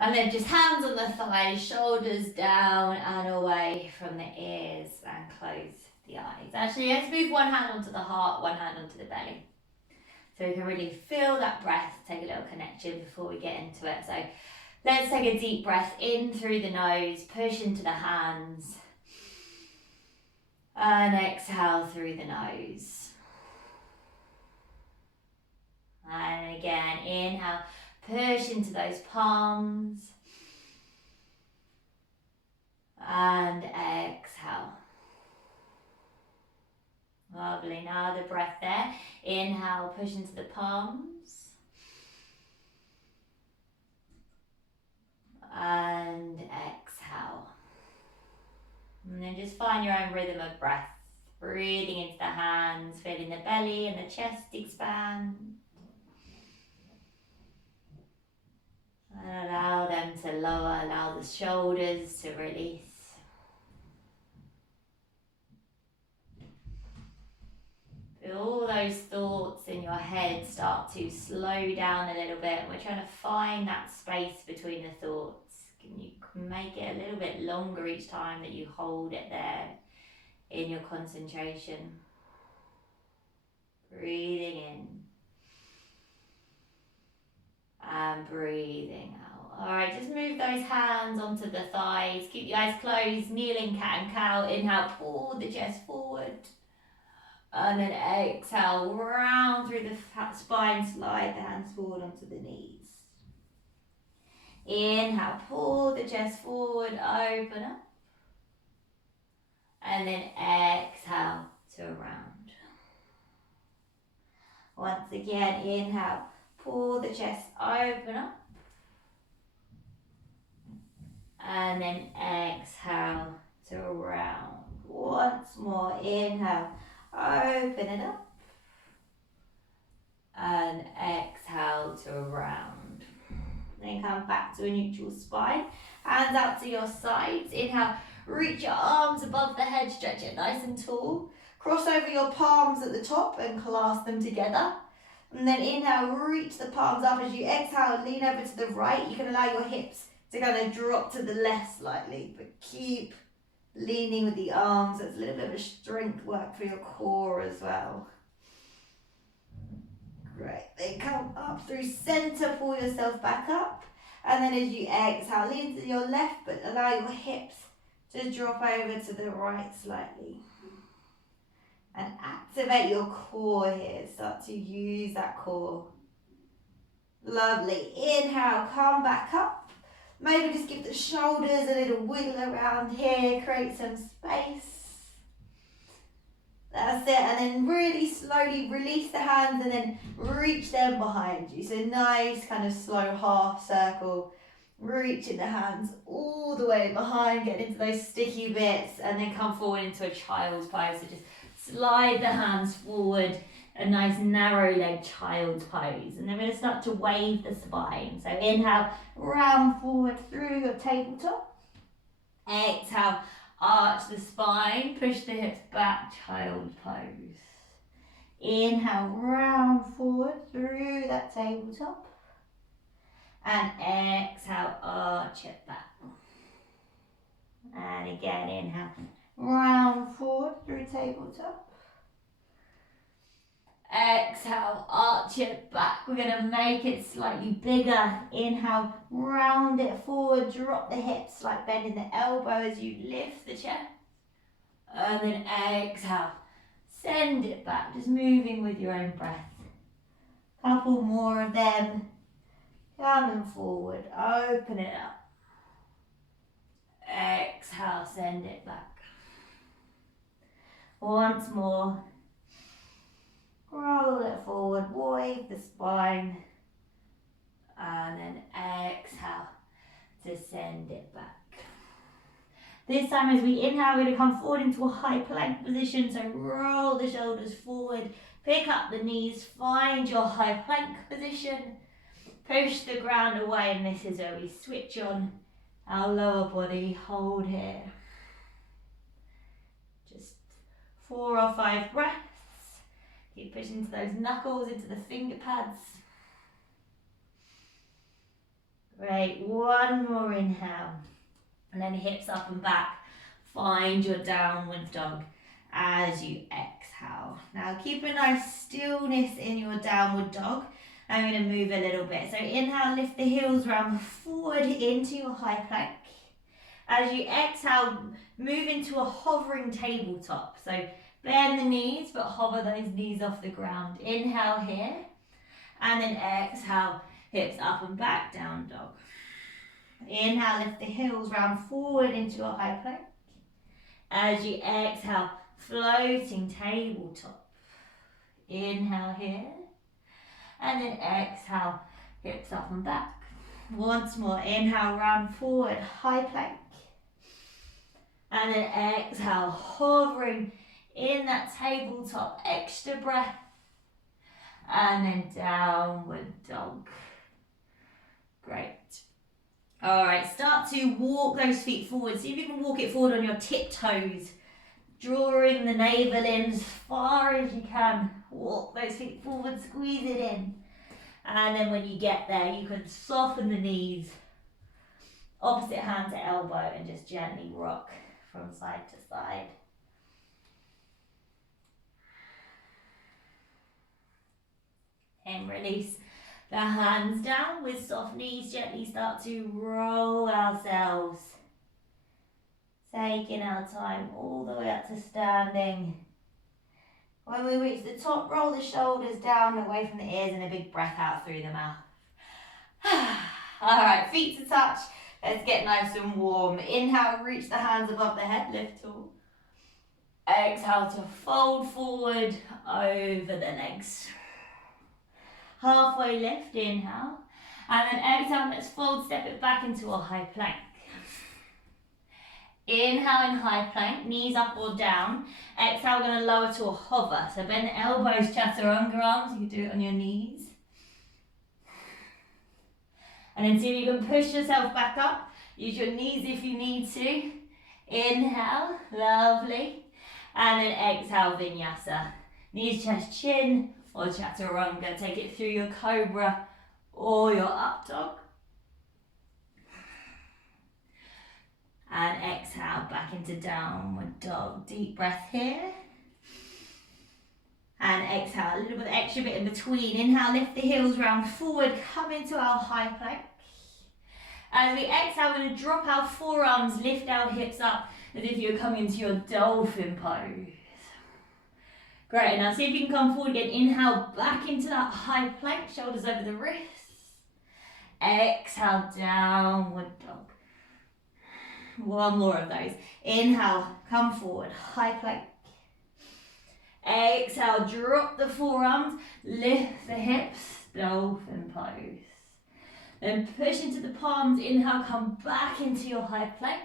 And then just hands on the thighs, shoulders down and away from the ears, and close the eyes. Actually, let's move one hand onto the heart, one hand onto the belly. So we can really feel that breath, take a little connection before we get into it. So let's take a deep breath in through the nose, push into the hands, and exhale through the nose. And again, inhale, push into those palms, and exhale. Lovely, another breath there. Inhale, push into the palms, and exhale. And then just find your own rhythm of breath. Breathing into the hands, feeling the belly and the chest expand. And allow them to lower, allow the shoulders to release. Feel all those thoughts in your head start to slow down a little bit. We're trying to find that space between the thoughts. Can you make it a little bit longer each time that you hold it there in your concentration? Breathing in and breathing out. Alright, just move those hands onto the thighs. Keep your eyes closed, kneeling cat and cow. Inhale, pull the chest forward. And then exhale, round through the spine, slide the hands forward onto the knees. Inhale, pull the chest forward, open up. And then exhale to round. Once again, inhale, pull the chest open up. And then exhale to round. Once more, inhale, open it up. And exhale to round. Then come back to a neutral spine. Hands out to your sides. Inhale, reach your arms above the head, stretch it nice and tall. Cross over your palms at the top and clasp them together. And then inhale, reach the palms up. As you exhale, lean over to the right. You can allow your hips to kind of drop to the left slightly, but keep leaning with the arms. It's a little bit of a strength work for your core as well. Great. Then come up through center, pull yourself back up. And then as you exhale, lean to your left, but allow your hips to drop over to the right slightly. And activate your core here. Start to use that core. Lovely. Inhale, come back up. Maybe just give the shoulders a little wiggle around here. Create some space. That's it. And then really slowly release the hands and then reach them behind you. So nice kind of slow half circle. Reaching the hands all the way behind. Get into those sticky bits. And then come forward into a child's pose. So just slide the hands forward, a nice narrow leg child's pose. And then we're going to start to wave the spine. So inhale, round forward through your tabletop. Exhale, arch the spine, push the hips back, child's pose. Inhale, round forward through that tabletop. And exhale, arch it back. And again, inhale, round forward through tabletop. Exhale, arch it back. We're going to make it slightly bigger. Inhale, round it forward, drop the hips, like bending the elbow as you lift the chest. And then exhale, send it back, just moving with your own breath. Couple more of them. Coming forward, open it up. Exhale, send it back. Once more. Roll it forward, wave the spine. And then exhale to send it back. This time as we inhale, we're going to come forward into a high plank position. So roll the shoulders forward, pick up the knees, find your high plank position. Push the ground away, and this is where we switch on our lower body. Hold here. Just 4 or 5 breaths. Keep pushing into those knuckles, into the finger pads. Great, one more inhale. And then hips up and back. Find your downward dog as you exhale. Now keep a nice stillness in your downward dog. I'm going to move a little bit. So inhale, lift the heels round forward into your high plank. As you exhale, move into a hovering tabletop. So bend the knees, but hover those knees off the ground. Inhale here, and then exhale, hips up and back, down dog. Inhale, lift the heels round forward into a high plank. As you exhale, floating tabletop. Inhale here, and then exhale, hips up and back. Once more, inhale, round forward, high plank. And then exhale, hovering in that tabletop, extra breath. And then downward dog. Great. All right, start to walk those feet forward. See if you can walk it forward on your tiptoes, drawing the navel in as far as you can. Walk those feet forward, squeeze it in. And then when you get there, you can soften the knees, opposite hand to elbow, and just gently rock from side to side. And release the hands down with soft knees. Gently start to roll ourselves. Taking our time all the way up to standing. When we reach the top, roll the shoulders down away from the ears and a big breath out through the mouth. Alright, feet to touch. Let's get nice and warm. Inhale, reach the hands above the head, lift tall. Exhale to fold forward over the legs. Halfway lift, inhale. And then exhale, let's fold, step it back into a high plank. Inhale in high plank, knees up or down. Exhale, we're going to lower to a hover. So bend the elbows, chaturanga arms. You can do it on your knees. And then see if you can push yourself back up. Use your knees if you need to. Inhale, lovely. And then exhale, vinyasa. Knees, chest, chin, or chaturanga. Take it through your cobra or your up dog. And exhale back into downward dog. Deep breath here. And exhale, a little bit extra bit in between. Inhale, lift the heels round forward, come into our high plank. As we exhale, we're going to drop our forearms, lift our hips up as if you're coming into your dolphin pose. Great, now see if you can come forward again. Inhale, back into that high plank, shoulders over the wrists. Exhale, downward dog. One more of those. Inhale, come forward, high plank. Exhale, drop the forearms, lift the hips, dolphin pose. Then push into the palms, inhale, come back into your high plank.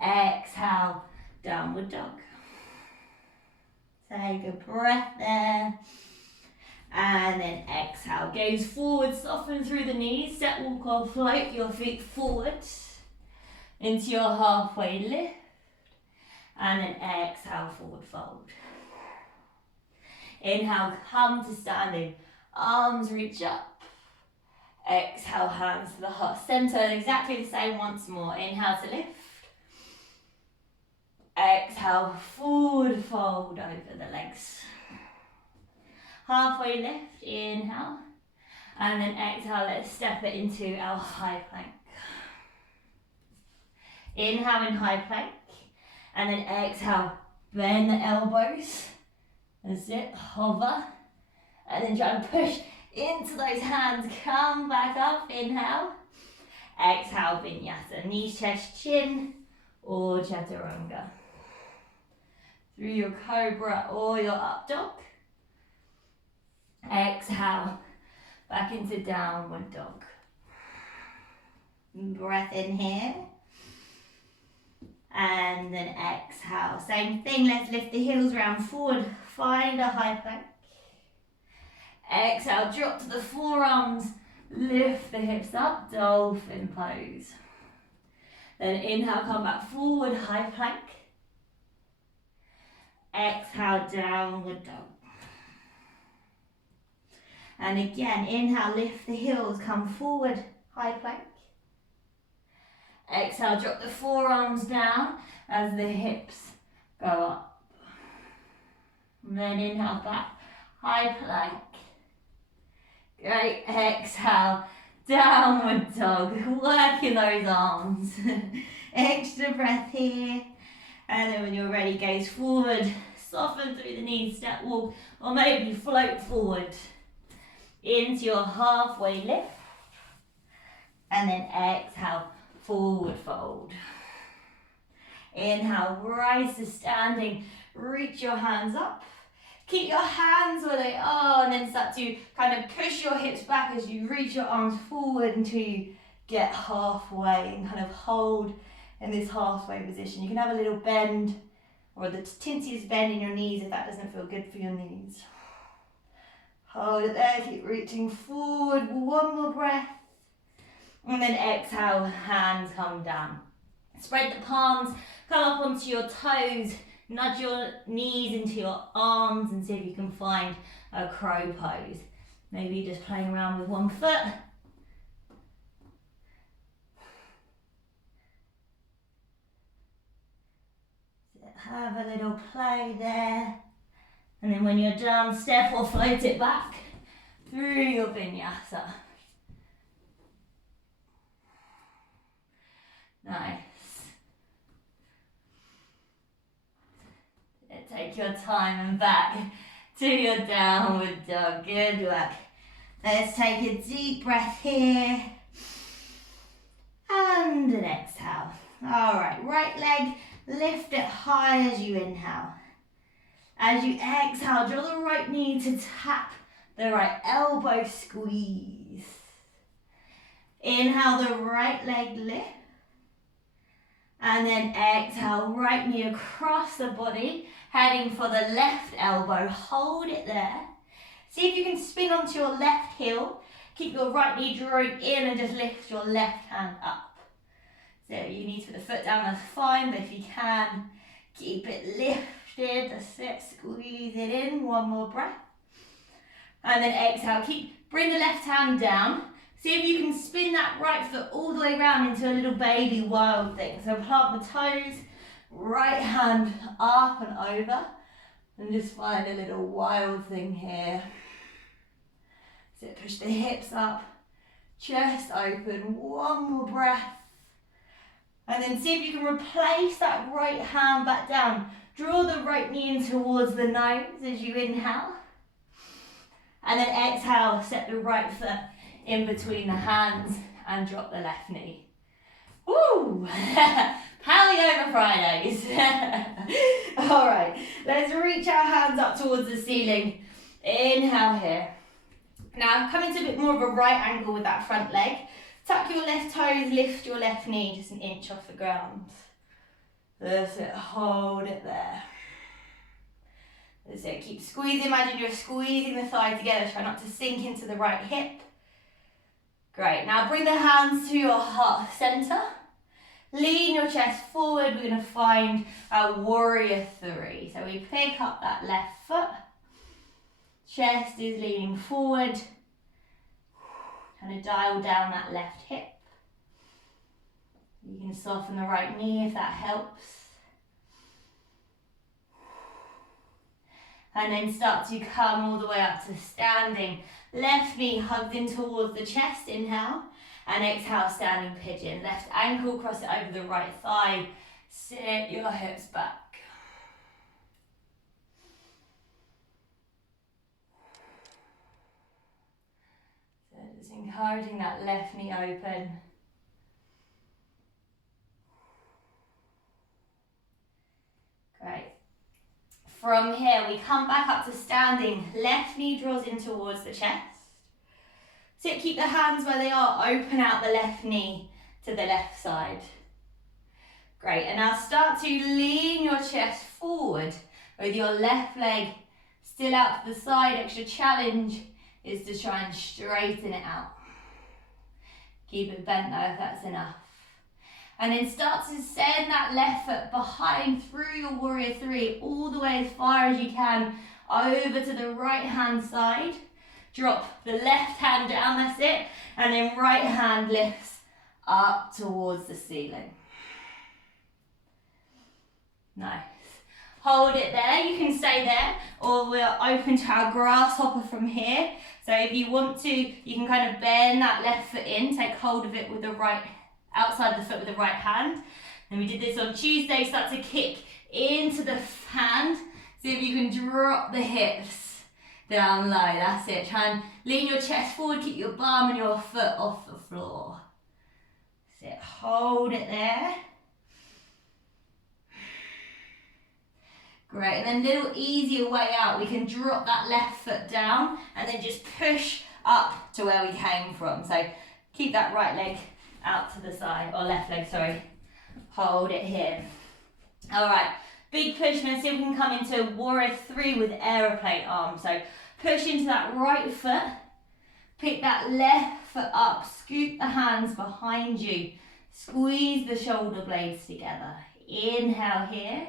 Exhale, downward dog. Take a breath there. And then exhale, gaze forward, soften through the knees, set, walk or float your feet forward into your halfway lift. And then exhale, forward fold. Inhale, come to standing, arms reach up. Exhale, hands to the heart center, exactly the same once more. Inhale to lift. Exhale, forward fold over the legs. Halfway lift, inhale. And then exhale, let's step it into our high plank. Inhale in high plank. And then exhale, bend the elbows. That's it, hover. And then try and push into those hands, come back up, inhale. Exhale, vinyasa, knees, chest, chin, or chaturanga. Through your cobra or your up dog. Exhale, back into downward dog. Breath in here. And then exhale. Same thing, let's lift the heels round forward. Find a high plank. Exhale, drop to the forearms. Lift the hips up, dolphin pose. Then inhale, come back forward, high plank. Exhale, downward dog. And again, inhale, lift the heels, come forward, high plank. Exhale, drop the forearms down as the hips go up. And then inhale back, high plank. Great, exhale, downward dog, working those arms. Extra breath here. And then when you're ready, gaze forward, soften through the knees, step walk, or maybe float forward into your halfway lift. And then exhale, forward fold. Inhale, rise to standing, reach your hands up. Keep your hands where they are and then start to kind of push your hips back as you reach your arms forward until you get halfway and kind of hold in this halfway position. You can have a little bend or the tiniest bend in your knees if that doesn't feel good for your knees. Hold it there, keep reaching forward, one more breath. And then exhale, hands come down. Spread the palms, come up onto your toes, nudge your knees into your arms and see if you can find a crow pose. Maybe just playing around with one foot. Have a little play there. And then when you're done, step or float it back through your vinyasa. Nice. Take your time and back to your downward dog. Good work. Let's take a deep breath here. And an exhale. All right, right leg, lift it high as you inhale. As you exhale, draw the right knee to tap the right elbow, squeeze. Inhale, the right leg lift. And then exhale, right knee across the body, heading for the left elbow. Hold it there. See if you can spin onto your left heel. Keep your right knee drawing in and just lift your left hand up. So you need to put the foot down, that's fine, but if you can, keep it lifted. That's it, squeeze it in, one more breath. And then exhale, bring the left hand down. See if you can spin that right foot all the way around into a little baby wild thing. So plant the toes, right hand up and over, and just find a little wild thing here. So push the hips up, chest open, one more breath. And then see if you can replace that right hand back down. Draw the right knee in towards the nose as you inhale. And then exhale, step the right foot in between the hands and drop the left knee. Woo! Pally over Fridays. All right, let's reach our hands up towards the ceiling. Inhale here. Now come into a bit more of a right angle with that front leg. Tuck your left toes, lift your left knee just an inch off the ground. That's it, hold it there. That's it, keep squeezing. Imagine you're squeezing the thigh together. Try not to sink into the right hip. Great, now bring the hands to your heart center. Lean your chest forward. We're going to find our warrior three. So we pick up that left foot. Chest is leaning forward. Kind of dial down that left hip. You can soften the right knee if that helps. And then start to come all the way up to standing. Left knee hugged in towards the chest, inhale. And exhale, standing pigeon. Left ankle, cross it over the right thigh. Sit your hips back. So just encouraging that left knee open. Great. From here, we come back up to standing. Left knee draws in towards the chest. Sit, keep the hands where they are. Open out the left knee to the left side. Great, and now start to lean your chest forward with your left leg still out to the side. Extra challenge is to try and straighten it out. Keep it bent though if that's enough. And then start to send that left foot behind through your warrior three all the way as far as you can over to the right hand side. drop the left hand down, that's it. And then right hand lifts up towards the ceiling. Nice. Hold it there, you can stay there, or we're open to our grasshopper from here. So if you want to, you can kind of bend that left foot in, take hold of it with the right, outside the foot with the right hand. And we did this on Tuesday, start to kick into the hand. See if you can drop the hips down low, that's it. Try and lean your chest forward, keep your bum and your foot off the floor. That's it, hold it there. Great, and then a little easier way out, we can drop that left foot down and then just push up to where we came from. So keep that right leg out to the side, or left leg, sorry. Hold it here. All right, big push, and see if we can come into warrior 3 with aeroplane arms. So push into that right foot, pick that left foot up, scoop the hands behind you, squeeze the shoulder blades together. Inhale here.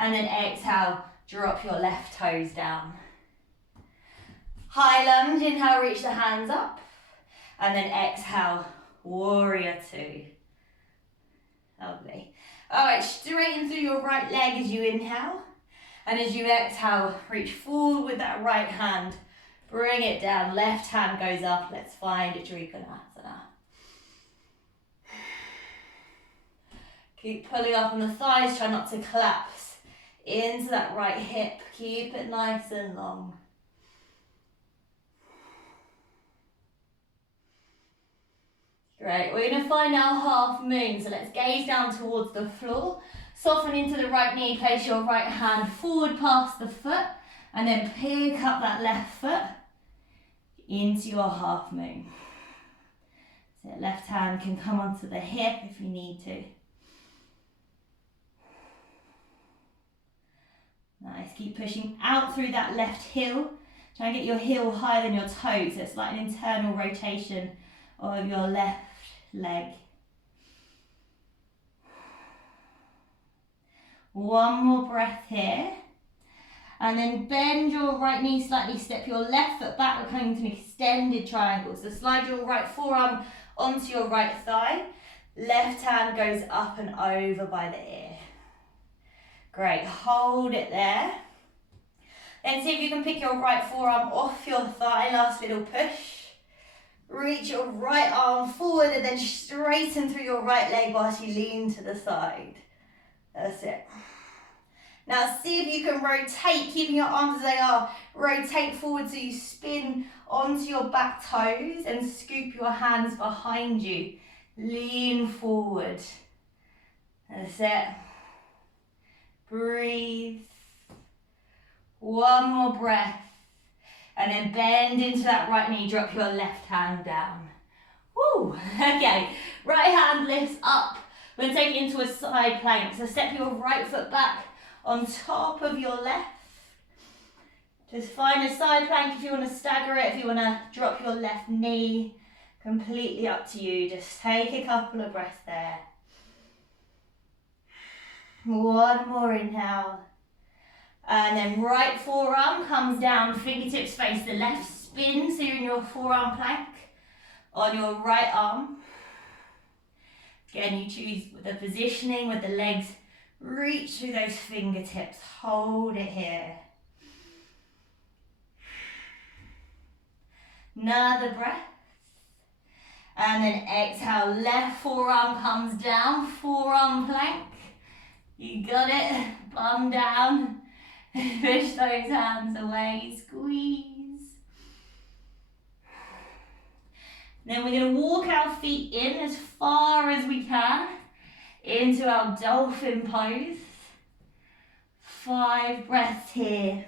And then exhale, drop your left toes down. High lunge, inhale, reach the hands up. And then exhale, warrior 2. Lovely. All right, straighten through your right leg as you inhale. And as you exhale, reach forward with that right hand. Bring it down, left hand goes up. Let's find a Trikonasana. Keep pulling up on the thighs, try not to collapse into that right hip, keep it nice and long. Great, we're going to find our half moon, so let's gaze down towards the floor, soften into the right knee, place your right hand forward past the foot, and then pick up that left foot into your half moon. So left hand can come onto the hip if you need to. Nice, keep pushing out through that left heel. Try and get your heel higher than your toes, so it's like an internal rotation of your left leg. One more breath here. And then bend your right knee slightly, step your left foot back, we're coming to an extended triangle. So slide your right forearm onto your right thigh. Left hand goes up and over by the ear. Great, hold it there. Then see if you can pick your right forearm off your thigh, last little push. Reach your right arm forward and then straighten through your right leg whilst you lean to the side. That's it. Now see if you can rotate, keeping your arms as they are. Rotate forward so you spin onto your back toes and scoop your hands behind you. Lean forward. That's it. Breathe. One more breath. And then bend into that right knee, drop your left hand down. Woo! Okay, right hand lifts up. We're going to take it into a side plank. So step your right foot back on top of your left. Just find a side plank if you want to stagger it, if you want to drop your left knee. Completely up to you. Just take a couple of breaths there. One more inhale. And then right forearm comes down, fingertips face the left, spin so you're in your forearm plank on your right arm. Again, you choose the positioning with the legs, reach through those fingertips, hold it here. Another breath. And then exhale, left forearm comes down, forearm plank. You got it, bum down. Push those hands away, squeeze. Then we're going to walk our feet in as far as we can into our dolphin pose. 5 breaths here.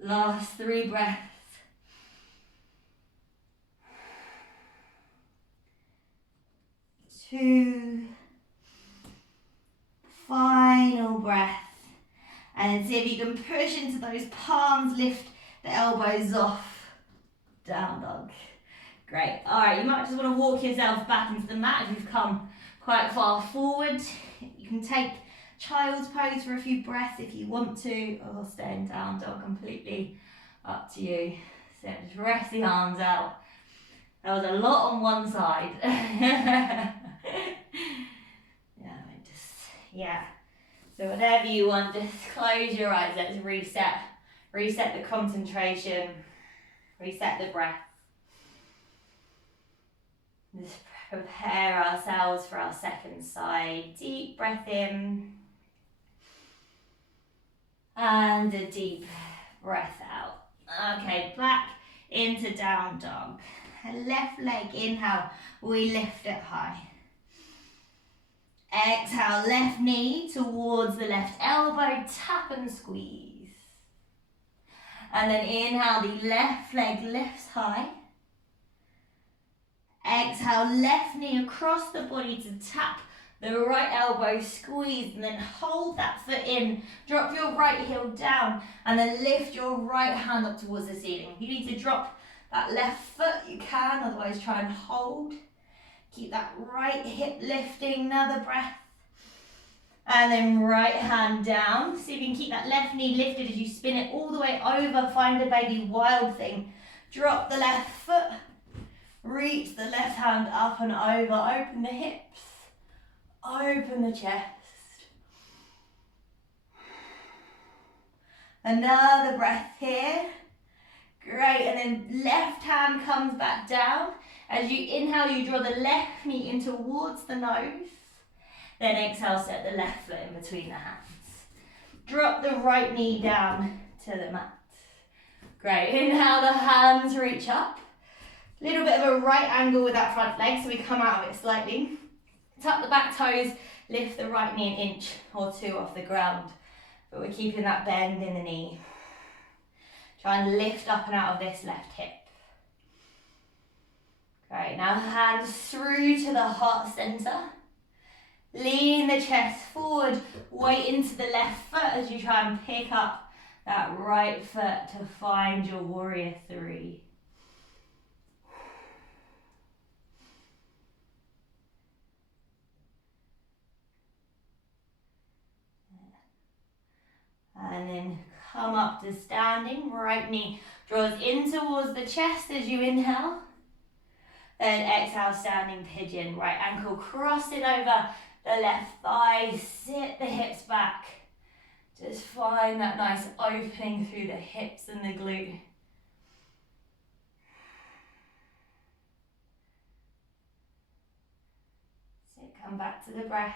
Last 3 breaths. 2, final breath, and then see if you can push into those palms, lift the elbows off, down dog. Great, all right, you might just want to walk yourself back into the mat if you've come quite far forward. You can take child's pose for a few breaths if you want to, or staying down dog, completely up to you. So just rest the arms out. That was a lot on one side. Yeah. So whatever you want, just close your eyes. Let's reset. Reset the concentration. Reset the breath. Just prepare ourselves for our second side. Deep breath in. And a deep breath out. Okay, back into down dog. Left leg, inhale, we lift it high. Exhale, left knee towards the left elbow, tap and squeeze. And then inhale, the left leg lifts high. Exhale, left knee across the body to tap the right elbow, squeeze, and then hold that foot in. Drop your right heel down, and then lift your right hand up towards the ceiling. If you need to drop that left foot, you can, otherwise try and hold. Keep that right hip lifting, another breath. And then right hand down. See if you can keep that left knee lifted as you spin it all the way over. Find a baby wild thing. Drop the left foot. Reach the left hand up and over. Open the hips. Open the chest. Another breath here. Great, and then left hand comes back down. As you inhale, you draw the left knee in towards the nose. Then exhale, set the left foot in between the hands. Drop the right knee down to the mat. Great, inhale, the hands reach up. Little bit of a right angle with that front leg, so we come out of it slightly. Tuck the back toes, lift the right knee an inch or two off the ground. But we're keeping that bend in the knee. Try and lift up and out of this left hip. Great, now hands through to the heart center. Lean the chest forward, weight into the left foot as you try and pick up that right foot to find your warrior three. And then come up to standing, right knee draws in towards the chest as you inhale. Then exhale, standing pigeon, right ankle crossing over the left thigh, sit the hips back. Just find that nice opening through the hips and the glute. Sit, come back to the breath.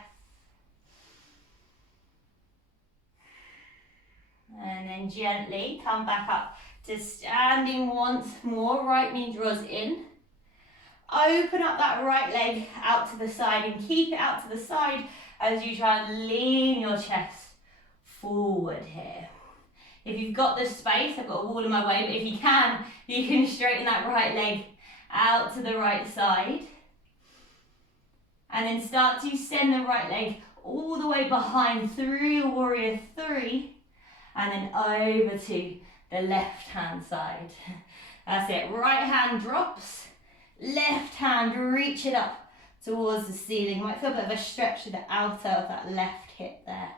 And then gently come back up to standing once more. Right knee draws in. Open up that right leg out to the side and keep it out to the side as you try and lean your chest forward here. If you've got the space, I've got a wall in my way, but if you can straighten that right leg out to the right side. And then start to send the right leg all the way behind through your warrior three. And then over to the left hand side. That's it, right hand drops, left hand reach it up towards the ceiling. You might feel a bit of a stretch to the outer of that left hip there.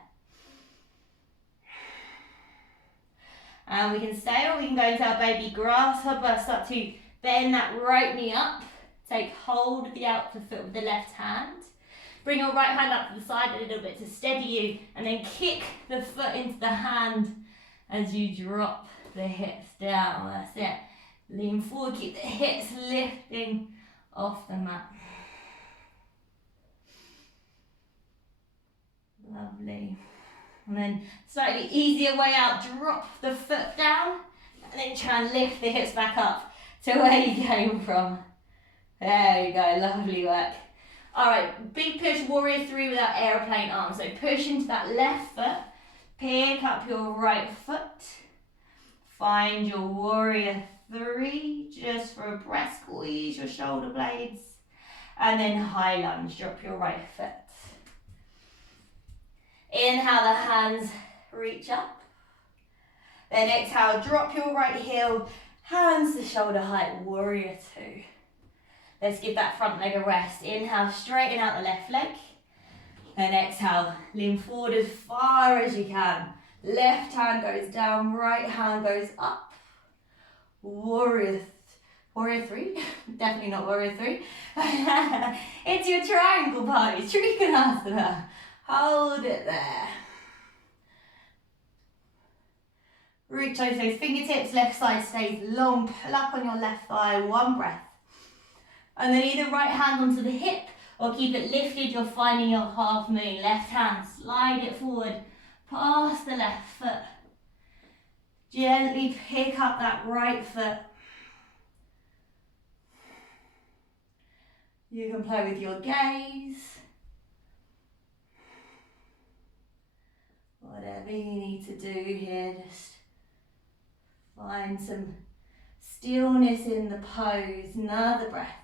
And we can stay, or we can go into our baby grasshopper. Start to bend that right knee up. Take hold of the outer foot with the left hand. Bring your right hand up to the side a little bit to steady you, and then kick the foot into the hand as you drop the hips down. That's it. Lean forward, keep the hips lifting off the mat. Lovely. And then slightly easier way out, drop the foot down, and then try and lift the hips back up to where you came from. There you go, lovely work. All right, big push, warrior three with that aeroplane arm. So push into that left foot, pick up your right foot, find your warrior three, just for a breath, squeeze your shoulder blades, and then high lunge, drop your right foot. Inhale, the hands reach up. Then exhale, drop your right heel, hands to shoulder height, warrior two. Let's give that front leg a rest. Inhale, straighten out the left leg. Then exhale, lean forward as far as you can. Left hand goes down, right hand goes up. Warrior three, definitely not warrior three. It's your triangle pose, Trikonasana. Hold it there. Reach over those fingertips, left side stays long, pull up on your left thigh, one breath. And then either right hand onto the hip or keep it lifted, you're finding your half moon. Left hand, slide it forward, past the left foot. Gently pick up that right foot. You can play with your gaze. Whatever you need to do here, just find some stillness in the pose. Another breath.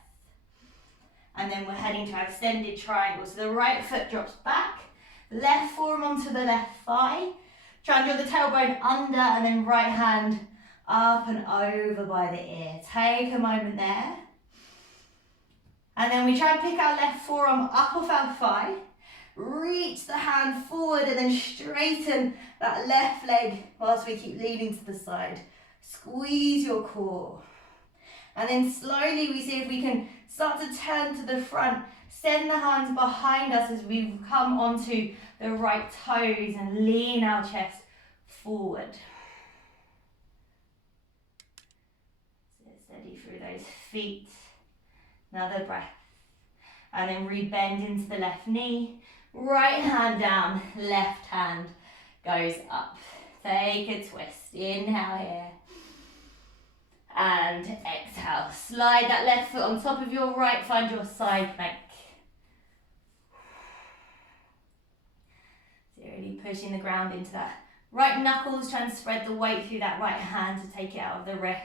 And then we're heading to our extended triangle. So the right foot drops back, left forearm onto the left thigh. Try and draw the tailbone under and then right hand up and over by the ear. Take a moment there. And then we try and pick our left forearm up off our thigh. Reach the hand forward and then straighten that left leg whilst we keep leaning to the side. Squeeze your core. And then slowly we see if we can start to turn to the front. Send the hands behind us as we come onto the right toes and lean our chest forward. Sit steady through those feet. Another breath. And then rebend into the left knee. Right hand down, left hand goes up. Take a twist. Inhale here. And exhale. Slide that left foot on top of your right. Find your side plank. So you're really pushing the ground into that right knuckles. Try and spread the weight through that right hand to take it out of the wrist.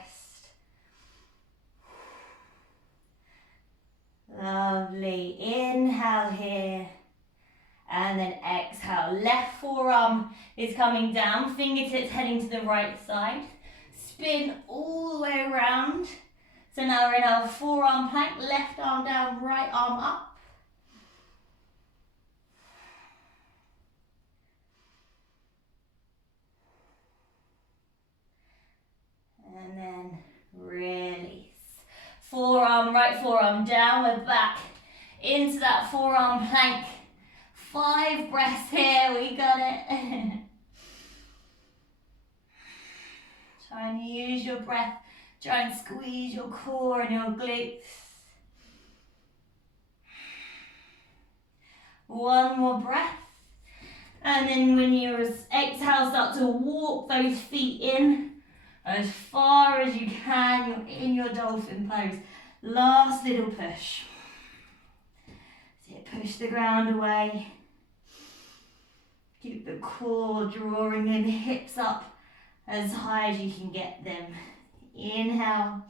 Lovely. Inhale here. And then exhale. Left forearm is coming down. Fingertips heading to the right side. Spin all the way around. So now we're in our forearm plank. Left arm down, right arm up. And then release. Forearm, right forearm down. We're back into that forearm plank. 5 breaths here. We got it. Try and use your breath. Try and squeeze your core and your glutes. One more breath. And then when you exhale, start to walk those feet in as far as you can. You're in your dolphin pose. Last little push. So push the ground away. Keep the core drawing in, hips up as high as you can get them. Inhale.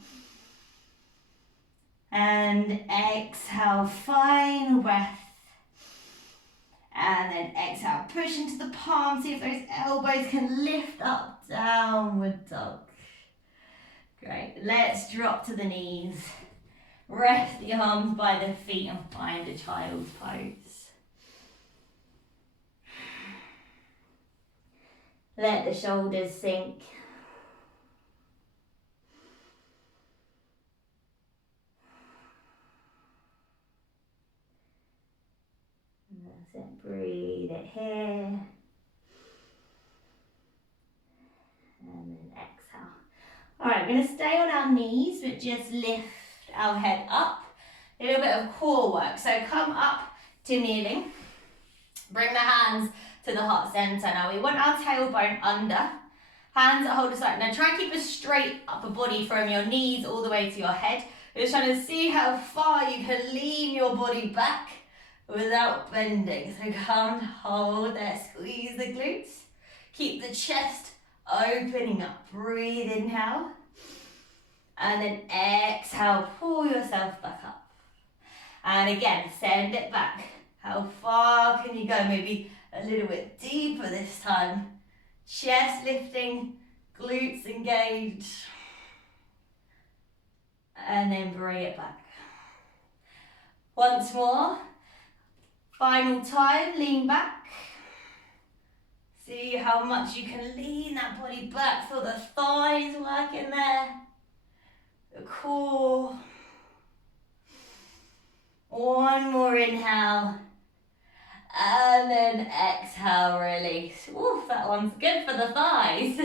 And exhale, final breath. And then exhale, push into the palms. See if those elbows can lift up, downward dog. Great, let's drop to the knees. Rest the arms by the feet and find a child's pose. Let the shoulders sink. That's it, breathe it here. And then exhale. All right, we're going to stay on our knees, but just lift our head up. A little bit of core work. So come up to kneeling. Bring the hands to the heart center. Now we want our tailbone under. Hands at hold us up. Now try and keep a straight upper body from your knees all the way to your head. We're just trying to see how far you can lean your body back without bending. So come, hold there, squeeze the glutes. Keep the chest opening up. Breathe, inhale. And then exhale, pull yourself back up. And again, send it back. How far can you go? Maybe a little bit deeper this time. Chest lifting, glutes engaged. And then bring it back. Once more. Final time, lean back. See how much you can lean that body back. Feel the thighs working there. The core. One more inhale. And then exhale, release. Woof, that one's good for the thighs.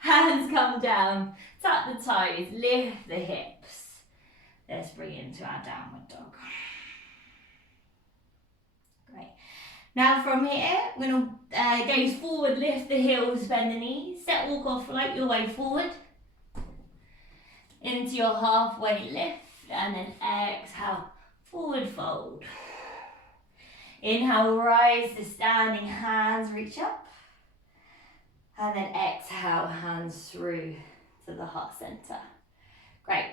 Hands come down. Tuck the toes, lift the hips. Let's bring it into our downward dog. Great. Now from here, we're going to gaze forward, lift the heels, bend the knees. Set, walk or float your way forward. Into your halfway lift, and then exhale, forward fold. Inhale, rise to standing, hands reach up. And then exhale, hands through to the heart center. Great.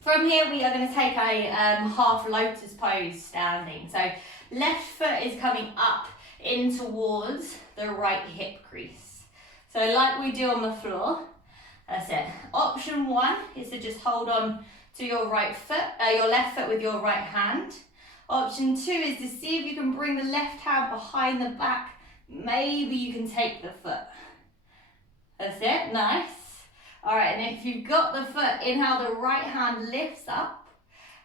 From here, we are going to take a half lotus pose standing. So left foot is coming up in towards the right hip crease. So like we do on the floor, that's it. Option one is to just hold on to your right foot, your left foot with your right hand. Option two is to see if you can bring the left hand behind the back. Maybe you can take the foot. That's it, nice. All right, and if you've got the foot, inhale, the right hand lifts up.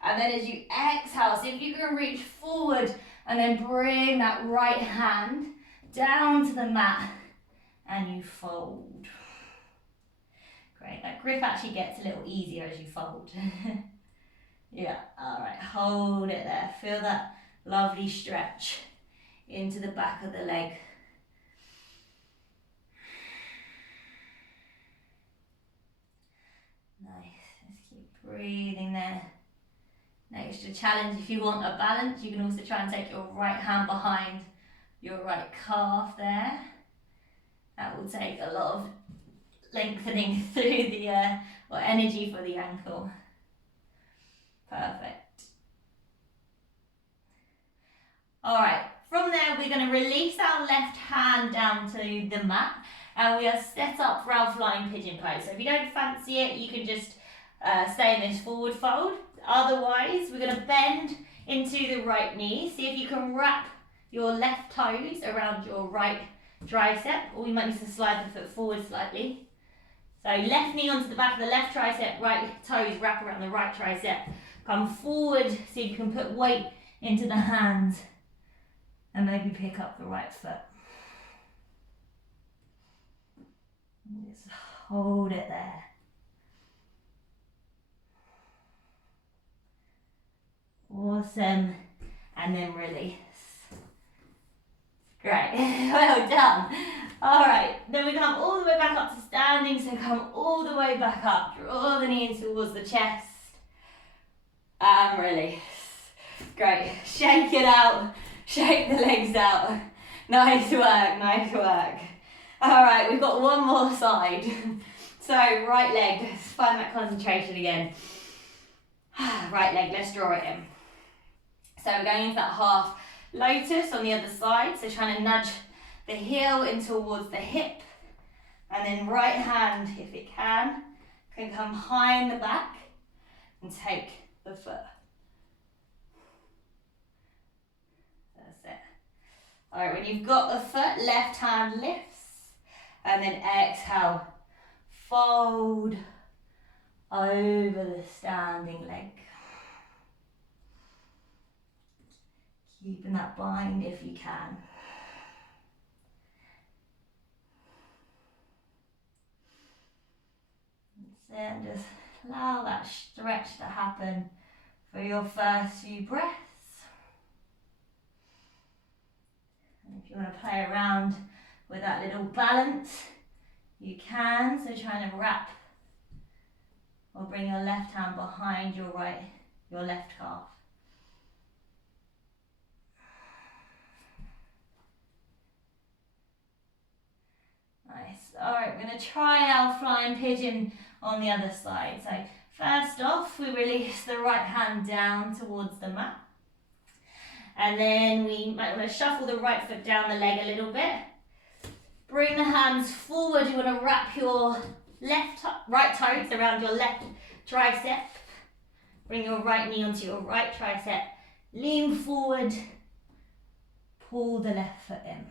And then as you exhale, see if you can reach forward and then bring that right hand down to the mat and you fold. Great, that grip actually gets a little easier as you fold. Yeah, all right, hold it there. Feel that lovely stretch into the back of the leg. Nice, let's keep breathing there. Next, a challenge, if you want a balance, you can also try and take your right hand behind your right calf there. That will take a lot of lengthening through the, or energy for the ankle. Perfect. All right, from there we're going to release our left hand down to the mat and we are set up for our flying pigeon pose. So if you don't fancy it, you can just stay in this forward fold. Otherwise, we're going to bend into the right knee. See if you can wrap your left toes around your right tricep, or you might need to slide the foot forward slightly. So left knee onto the back of the left tricep, right toes wrap around the right tricep. Come forward, see if you can put weight into the hands and maybe pick up the right foot. Just hold it there. Awesome. And then release. Great. Well done. All right. Then we come all the way back up to standing. So come all the way back up. Draw the knees towards the chest. And release. Great. Shake it out. Shake the legs out. Nice work. Nice work. All right. We've got one more side. So right leg. Let's find that concentration again. Right leg. Let's draw it in. So we're going into that half lotus on the other side. So trying to nudge the heel in towards the hip. And then right hand, if it can come behind the back and take the foot. That's it. All right, when you've got the foot, left hand lifts. And then exhale, fold over the standing leg. Keeping that bind if you can. That's it, and just allow that stretch to happen for your first few breaths. And if you want to play around with that little balance, you can. So trying to wrap or bring your left hand behind your left calf. Nice. All right, we're going to try our flying pigeon on the other side. So first off, we release the right hand down towards the mat. And then we might want to shuffle the right foot down the leg a little bit. Bring the hands forward. You want to wrap your right toes around your left tricep. Bring your right knee onto your right tricep. Lean forward. pull the left foot in.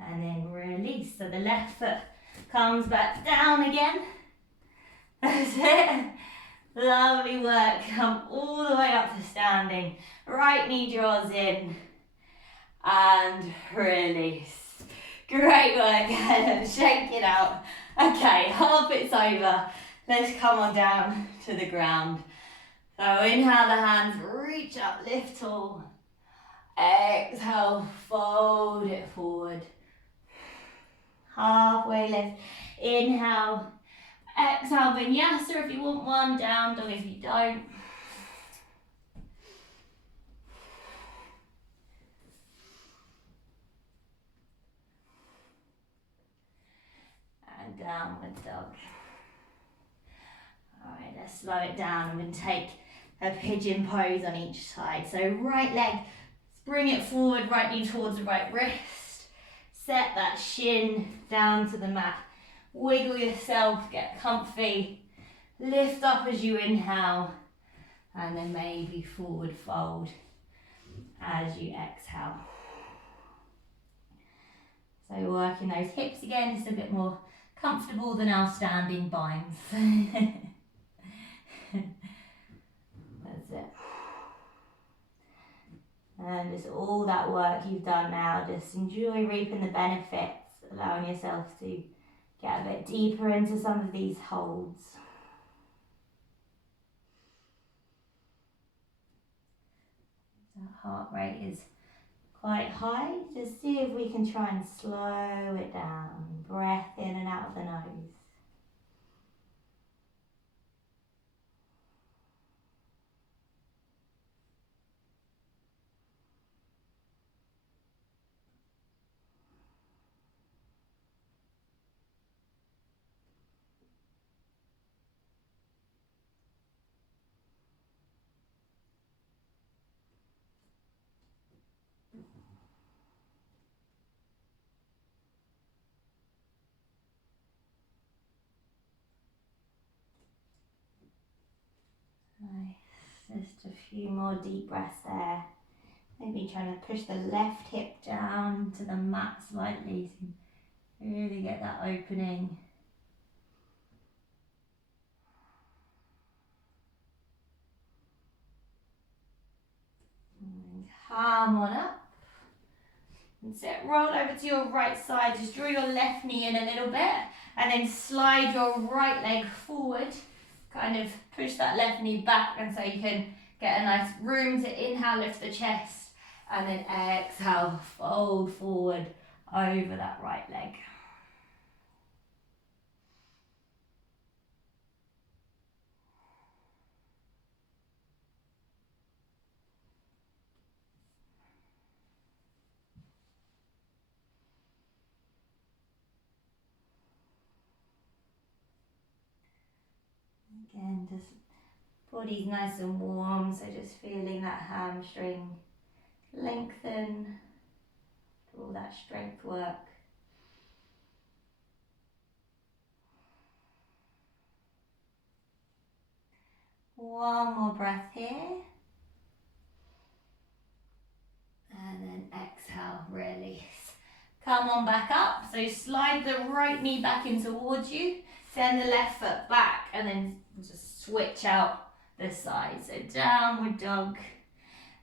And then release. So the left foot comes back down again. That's it. Lovely work. Come all the way up to standing. Right knee draws in. And release. Great work. Shake it out. Okay, half it's over. Let's come on down to the ground. So inhale the hands, reach up, lift tall. Exhale, fold it forward. Halfway lift. Inhale. Exhale, vinyasa if you want one. Down dog if you don't. And downward dog. Alright, let's slow it down and take a pigeon pose on each side. So right leg, bring it forward, right knee towards the right wrist. Set that shin down to the mat. Wiggle yourself, get comfy. Lift up as you inhale. And then maybe forward fold as you exhale. So working those hips again, just a bit more comfortable than our standing binds. That's it. And just all that work you've done now, just enjoy reaping the benefits, allowing yourself to get a bit deeper into some of these holds. That heart rate is quite high. Just see if we can try and slow it down. Breath in and out of the nose. Nice. Just a few more deep breaths there. Maybe trying to push the left hip down to the mat slightly so you really get that opening. And come on up. And sit, roll over to your right side. Just draw your left knee in a little bit and then slide your right leg forward. Kind of push that left knee back and so you can get a nice room to inhale, lift the chest, and then exhale, fold forward over that right leg. Again, just body's nice and warm, so just feeling that hamstring lengthen, all that strength work. One more breath here. And then exhale, release. Come on back up. So slide the right knee back in towards you. Send the left foot back and then just switch out the side. So downward dog.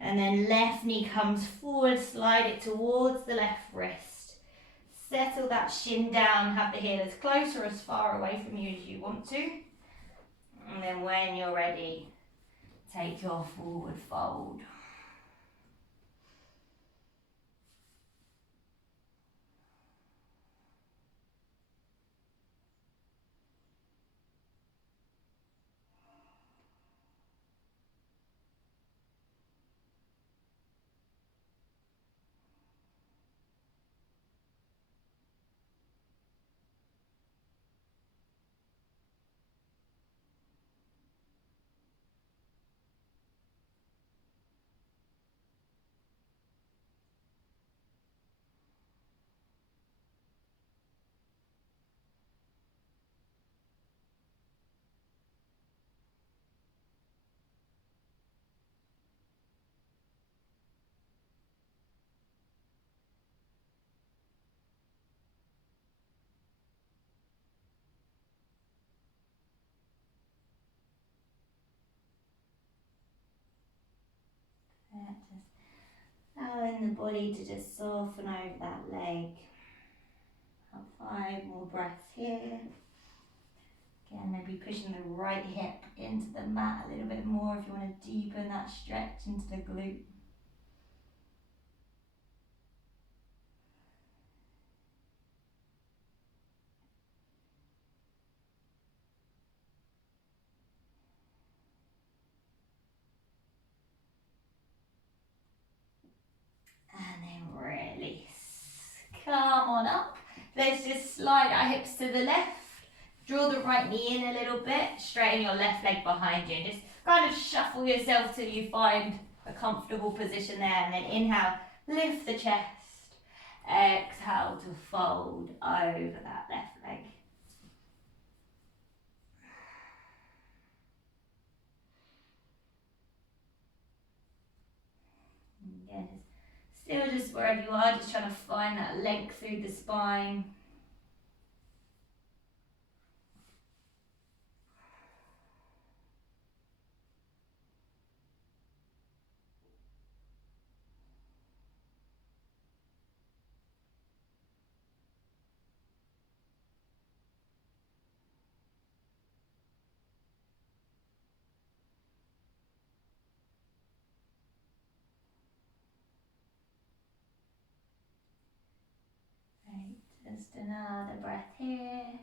And then left knee comes forward, slide it towards the left wrist. Settle that shin down, have the heel as close or as far away from you as you want to. And then when you're ready, take your forward fold. allowing the body to just soften over that leg. 5 more breaths here. Again, maybe pushing the right hip into the mat a little bit more if you want to deepen that stretch into the glute. And then release. Come on up. Let's just slide our hips to the left. Draw the right knee in a little bit. Straighten your left leg behind you. And just kind of shuffle yourself till you find a comfortable position there. And then inhale, lift the chest. Exhale to fold over that left leg. Again, still just wherever you are, just trying to find that length through the spine. Right, just another breath here.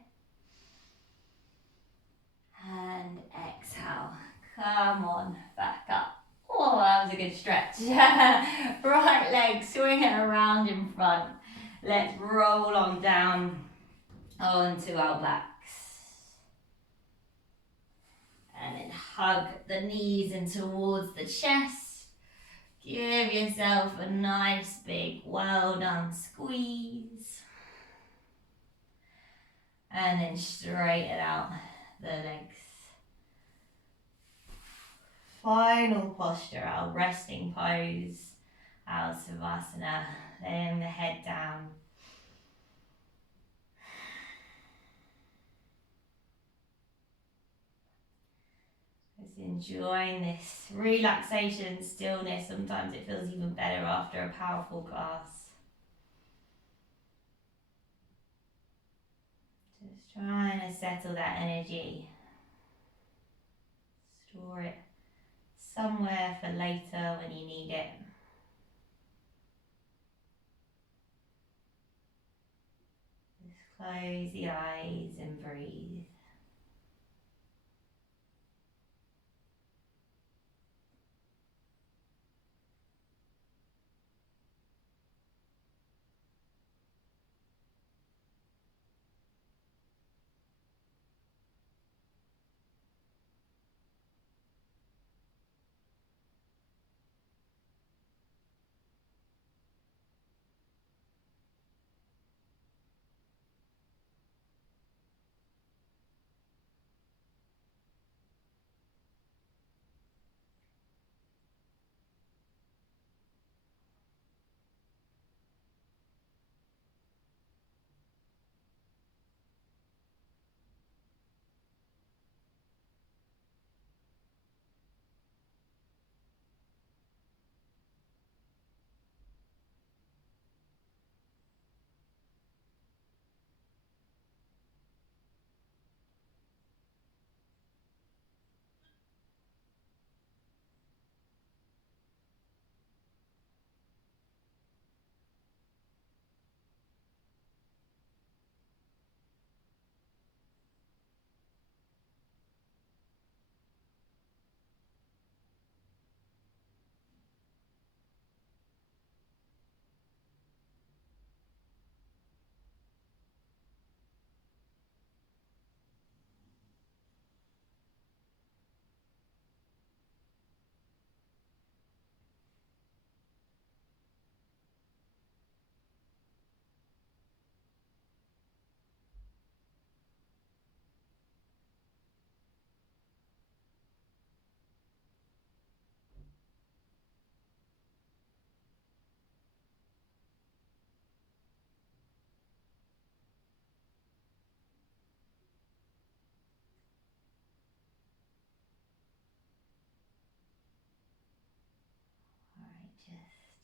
And exhale. Come on, back up. Oh, that was a good stretch. Right leg, swing it around in front. Let's roll on down onto our backs. And then hug the knees in towards the chest. Give yourself a nice big well done squeeze. And then straighten out the legs. Final posture, our resting pose, our savasana, laying the head down. Just enjoying this relaxation, stillness. Sometimes it feels even better after a powerful class. Just trying to settle that energy. Store it somewhere for later when you need it. Just close the eyes and breathe.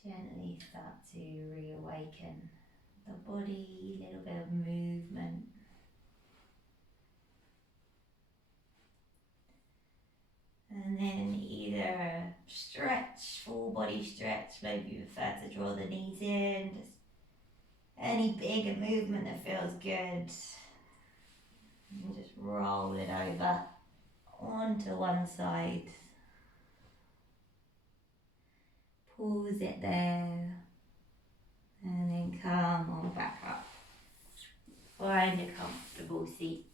Gently start to reawaken the body, a little bit of movement. And then either a stretch, full body stretch, maybe you prefer to draw the knees in, just any bigger movement that feels good. And just roll it over onto one side. Pause it there. And then come on back up. Find a comfortable seat.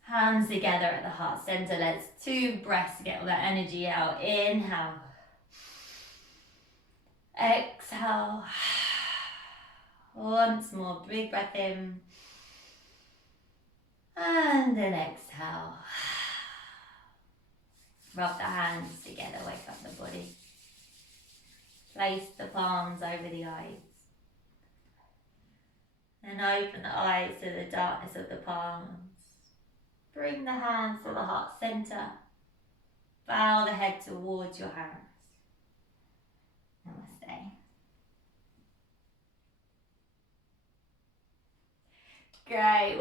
Hands together at the heart center. Let's 2 breaths to get all that energy out. Inhale. Exhale. Once more, big breath in. And then exhale. Rub the hands together, wake up the body. Place the palms over the eyes. And open the eyes to the darkness of the palms. Bring the hands to the heart center. Bow the head towards your hands. Namaste. Great.